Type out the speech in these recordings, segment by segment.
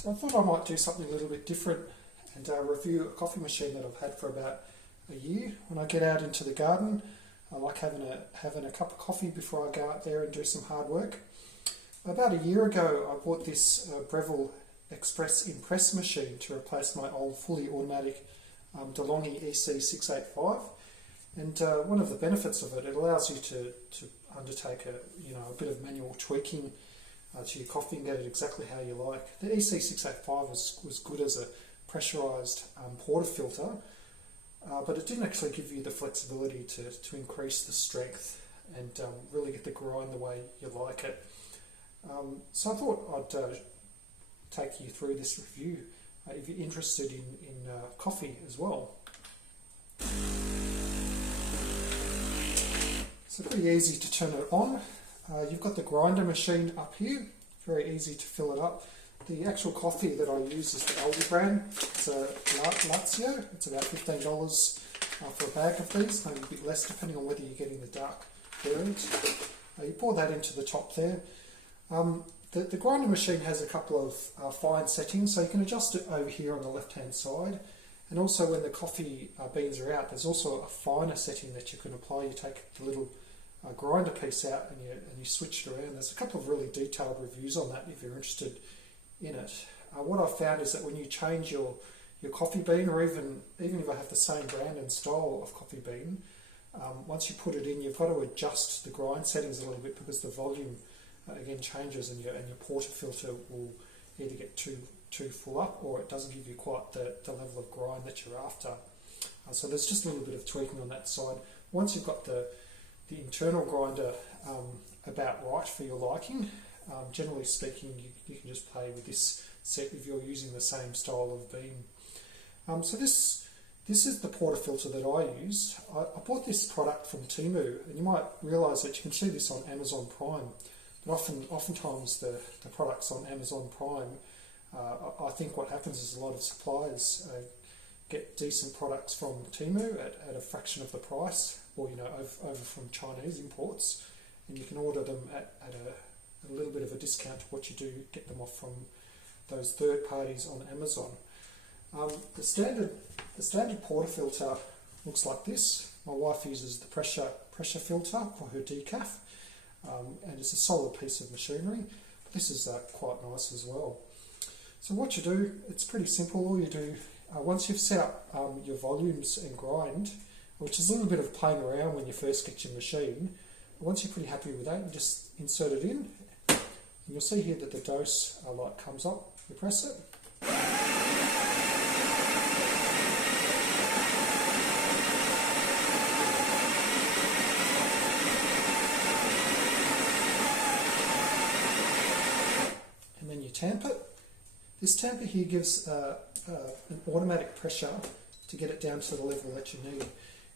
So I thought I might do something a little bit different and review a coffee machine that I've had for about a year. When I get out into the garden, I like having a cup of coffee before I go out there and do some hard work. About a year ago, I bought this Breville Express Impress machine to replace my old fully automatic DeLonghi EC685. And one of the benefits of it, it allows you to undertake a bit of manual tweaking to your coffee and get it exactly how you like. The EC685 was good as a pressurised portafilter, but it didn't actually give you the flexibility to increase the strength and really get the grind the way you like it. So I thought I'd take you through this review if you're interested in coffee as well. So pretty easy to turn it on. You've got the grinder machine up here, very easy to fill it up. The actual coffee that I use is the Aldi brand. It's a Lazzio. It's about $15 for a bag of these, maybe a bit less depending on whether you're getting the dark variant. You pour that into the top there. The grinder machine has a couple of fine settings, so you can adjust it over here on the left hand side. And also when the coffee beans are out, there's also a finer setting that you can apply. You take the little grinder piece out and you switch it around. There's a couple of really detailed reviews on that if you're interested in it. What I've found is that when you change your coffee bean, or even if I have the same brand and style of coffee bean, once you put it in, you've got to adjust the grind settings a little bit because the volume again changes, and your portafilter will either get too full up, or it doesn't give you quite the level of grind that you're after. So there's just a little bit of tweaking on that side. Once you've got the internal grinder about right for your liking, generally speaking, you can just play with this set if you're using the same style of bean. So this is the portafilter that I use. I bought this product from Temu, and you might realise that you can see this on Amazon Prime. But oftentimes the products on Amazon Prime, I think what happens is a lot of suppliers get decent products from Temu at a fraction of the price, or over from Chinese imports, and you can order them at a little bit of a discount to what you do get them off from those third parties on Amazon. The standard portafilter looks like this. My wife uses the pressure filter for her decaf, and it's a solid piece of machinery. But this is quite nice as well. So what you do, it's pretty simple. All you do, once you've set up your volumes and grind, which is a little bit of playing around when you first get your machine, once you're pretty happy with that, you just insert it in, and you'll see here that the dose light comes up. You press it. And then you tamp it. This tamper here gives an automatic pressure to get it down to the level that you need.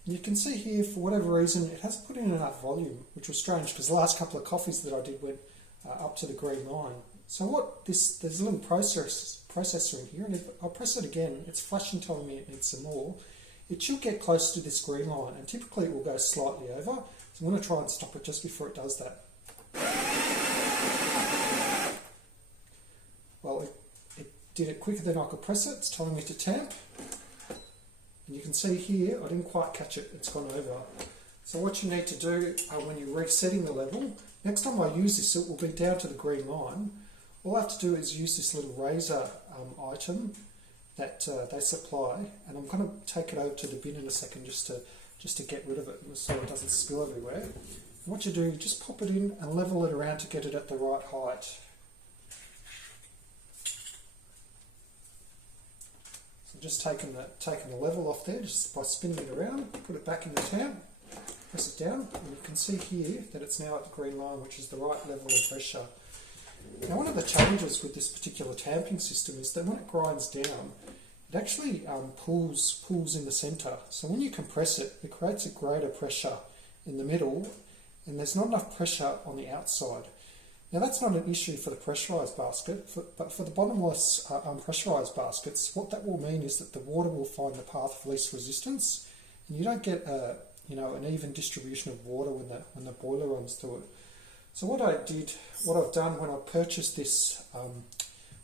And you can see here, for whatever reason, it hasn't put in enough volume, which was strange because the last couple of coffees that I did went up to the green line. So there's a little processor in here, and if I press it again, it's flashing telling me it needs some more. It should get close to this green line, and typically it will go slightly over. So I'm going to try and stop it just before it does that. Well, it did it quicker than I could press it. It's telling me to tamp. And you can see here, I didn't quite catch it, it's gone over. So what you need to do when you're resetting the level, next time I use this, it will be down to the green line. All I have to do is use this little razor item that they supply, and I'm going to take it over to the bin in a second just to get rid of it so it doesn't spill everywhere. And what you do, you just pop it in and level it around to get it at the right height. Just taking the level off there just by spinning it around, put it back in the tamp, press it down, and you can see here that it's now at the green line, which is the right level of pressure. Now, one of the challenges with this particular tamping system is that when it grinds down, it actually pulls in the centre. So when you compress it, it creates a greater pressure in the middle, and there's not enough pressure on the outside. Now, that's not an issue for the pressurised basket, but for the bottomless unpressurised baskets, what that will mean is that the water will find the path of least resistance, and you don't get an even distribution of water when the boiler runs through it. So what I've done when I purchased this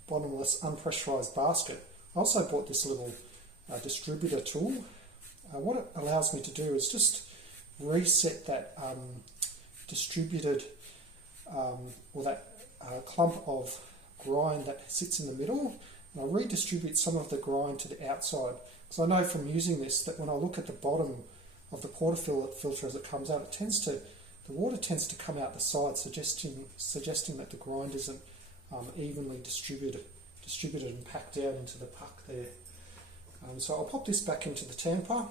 bottomless unpressurized basket. I also bought this little distributor tool. What it allows me to do is just reset that distributed or that clump of grind that sits in the middle, and I redistribute some of the grind to the outside, because I know from using this that when I look at the bottom of the portafilter as it comes out, the water tends to come out the side, suggesting that the grind isn't evenly distributed and packed down into the puck there. So I'll pop this back into the tamper.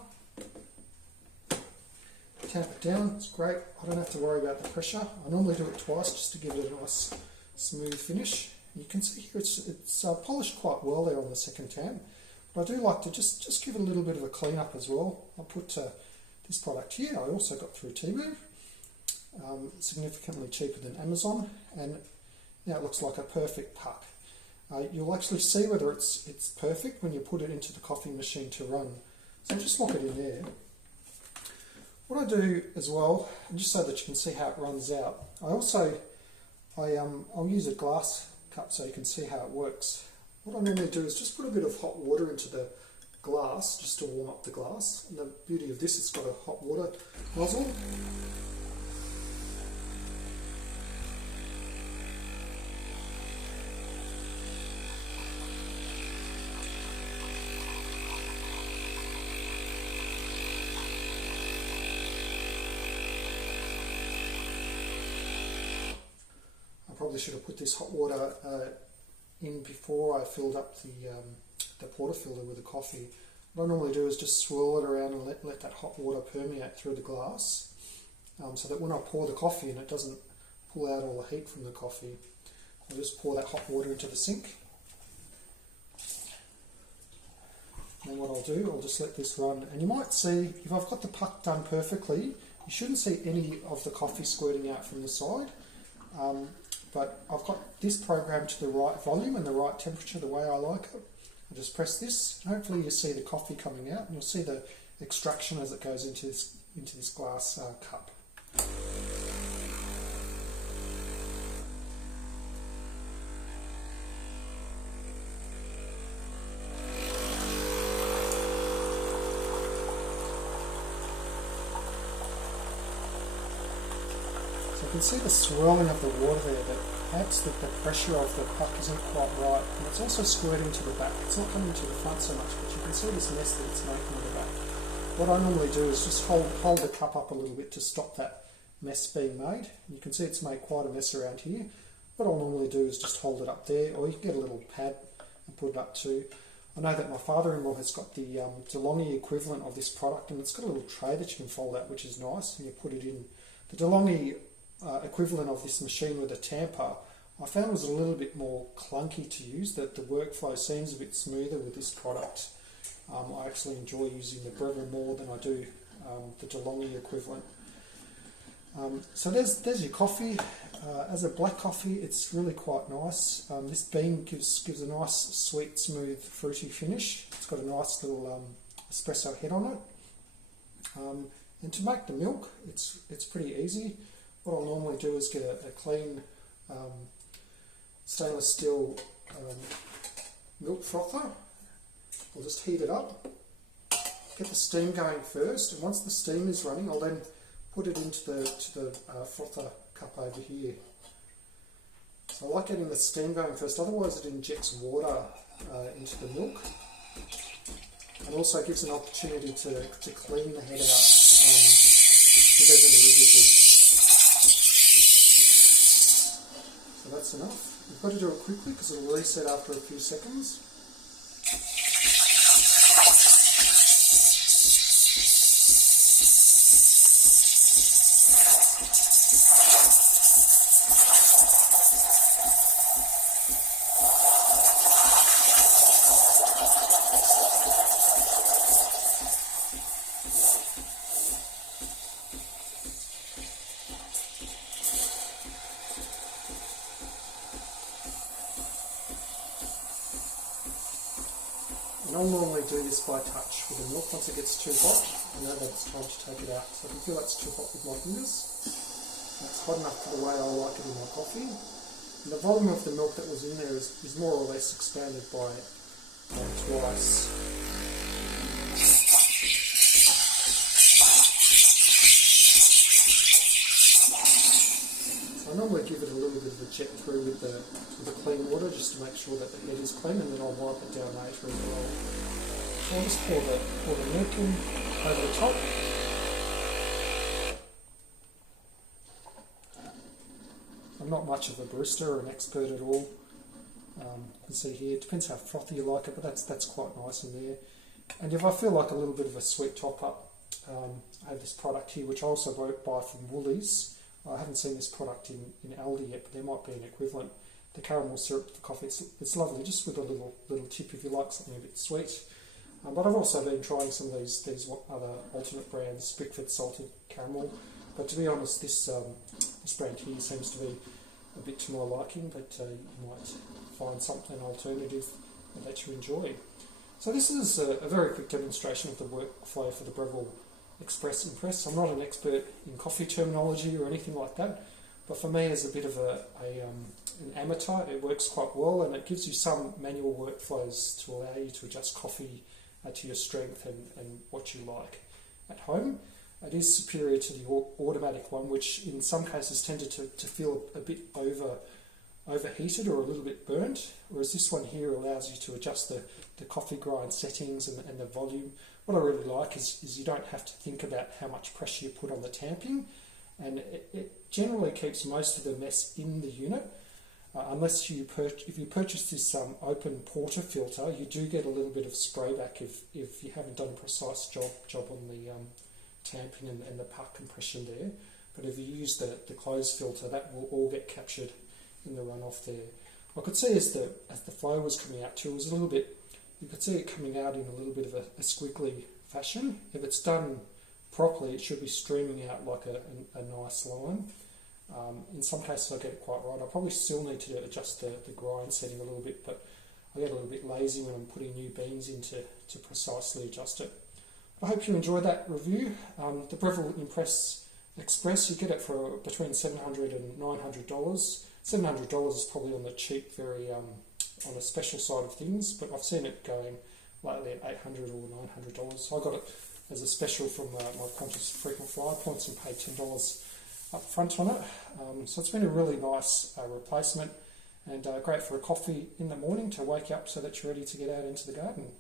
Tamp it down, it's great. I don't have to worry about the pressure. I normally do it twice just to give it a nice smooth finish. You can see here it's polished quite well there on the second tamp. But I do like to just give it a little bit of a clean up as well. I put this product here, I also got through Temu, significantly cheaper than Amazon, and now it looks like a perfect puck. You'll actually see whether it's perfect when you put it into the coffee machine to run. So just lock it in there. What I do as well, and just so that you can see how it runs out, I'll use a glass cup so you can see how it works. What I normally do is just put a bit of hot water into the glass just to warm up the glass. And the beauty of this, it's got a hot water nozzle. Probably should have put this hot water in before I filled up the portafilter with the coffee. What I normally do is just swirl it around and let that hot water permeate through the glass, so that when I pour the coffee in, it doesn't pull out all the heat from the coffee. I'll just pour that hot water into the sink. And then what I'll do, I'll just let this run. And you might see, if I've got the puck done perfectly, you shouldn't see any of the coffee squirting out from the side. But I've got this programmed to the right volume and the right temperature, the way I like it. I just press this, and hopefully you see the coffee coming out, and you'll see the extraction as it goes into this glass cup. So you can see the swirling of the water there, that perhaps the pressure of the puck isn't quite right, and it's also squirting to the back. It's not coming to the front so much, but you can see this mess that it's making at the back. What I normally do is just hold the cup up a little bit to stop that mess being made. You can see it's made quite a mess around here. What I'll normally do is just hold it up there, or you can get a little pad and put it up too. I know that my father-in-law has got the DeLonghi equivalent of this product, and it's got a little tray that you can fold out, which is nice, and you put it in. The DeLonghi equivalent of this machine with a tamper, I found was a little bit more clunky to use, that the workflow seems a bit smoother with this product. I actually enjoy using the Breville more than I do the DeLonghi equivalent. So there's your coffee. As a black coffee, it's really quite nice. This bean gives a nice, sweet, smooth, fruity finish. It's got a nice little espresso head on it. And to make the milk, it's pretty easy. What I'll normally do is get a clean stainless steel milk frother. I'll just heat it up, get the steam going first, and once the steam is running, I'll then put it into the frother cup over here. So I like getting the steam going first, otherwise it injects water into the milk, and also gives an opportunity to clean the head out if there's any residual. So that's enough. You've got to do it quickly because it'll reset after a few seconds. I'll normally do this by touch with the milk. Once it gets too hot, I know that it's time to take it out. So I can feel that's too hot with my fingers. That's hot enough for the way I like it in my coffee. And the volume of the milk that was in there is more or less expanded by twice. So I normally give it a little bit of a jet through with the clean water just to make sure that the head is clean, and then I'll wipe it down later as well. So I'll just pour the milk in over the top. I'm not much of a barista or an expert at all. You can see here, it depends how frothy you like it, but that's quite nice in there. And if I feel like a little bit of a sweet top up, I have this product here which I also buy from Woolies. I haven't seen this product in Aldi yet, but there might be an equivalent. The caramel syrup for coffee, it's lovely, just with a little tip if you like something a bit sweet. But I've also been trying some of these other alternate brands, Bickford salted caramel. But to be honest, this brand here seems to be a bit to my liking, but you might find something alternative that you enjoy. So this is a very quick demonstration of the workflow for the Breville Express Impress. I'm not an expert in coffee terminology or anything like that, but for me as a bit of an amateur, it works quite well, and it gives you some manual workflows to allow you to adjust coffee to your strength and what you like at home. It is superior to the automatic one, which in some cases tended to feel a bit overheated or a little bit burnt, whereas this one here allows you to adjust the coffee grind settings and the volume. What I really like is you don't have to think about how much pressure you put on the tamping, and it generally keeps most of the mess in the unit. Unless if you purchase this open porter filter, you do get a little bit of sprayback if you haven't done a precise job on the tamping and the part compression there. But if you use the closed filter, that will all get captured in the runoff there. I could see as the flow was coming out too, it was a little bit, you could see it coming out in a little bit of a squiggly fashion. If it's done properly, it should be streaming out like a nice line. In some cases I get it quite right. I probably still need to adjust the grind setting a little bit, but I get a little bit lazy when I'm putting new beans in to precisely adjust it. I hope you enjoyed that review. The Breville Express, you get it for between $700 and $900. $700 is probably on the cheap, very on a special side of things, but I've seen it going lately at $800 or $900. So I got it as a special from my Qantas frequent flyer points and paid $10 up front on it. So it's been a really nice replacement, and great for a coffee in the morning to wake up so that you're ready to get out into the garden.